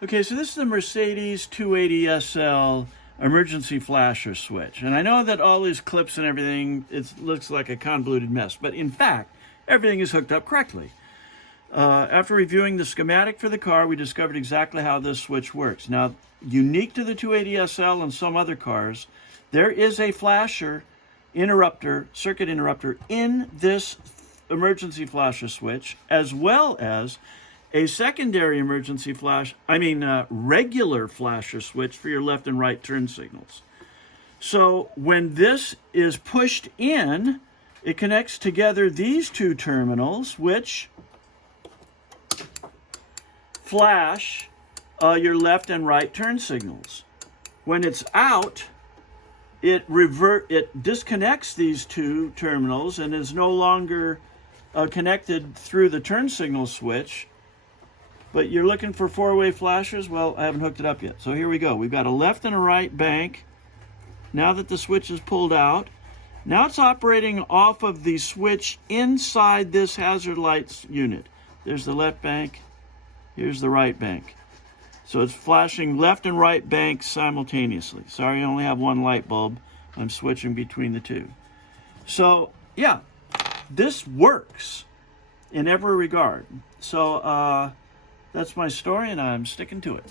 Okay, so this is the Mercedes 280 SL emergency flasher switch. And I know that all these clips and everything, it looks like a convoluted mess, but in fact, everything is hooked up correctly. After reviewing the schematic for the car, we discovered exactly how this switch works. Now, unique to the 280 SL and some other cars, there is a flasher circuit interrupter in this emergency flasher switch, as well as a secondary regular flasher switch for your left and right turn signals. So when this is pushed in, it connects together these two terminals, which flash your left and right turn signals. When it's out, it disconnects these two terminals and is no longer connected through the turn signal switch. But you're looking for four-way flashers? Well, I haven't hooked it up yet. So here we go. We've got a left and a right bank. Now that the switch is pulled out, now it's operating off of the switch inside this hazard lights unit. There's the left bank. Here's the right bank. So it's flashing left and right banks simultaneously. Sorry, I only have one light bulb. I'm switching between the two. So, yeah, this works in every regard. So, that's my story, and I'm sticking to it.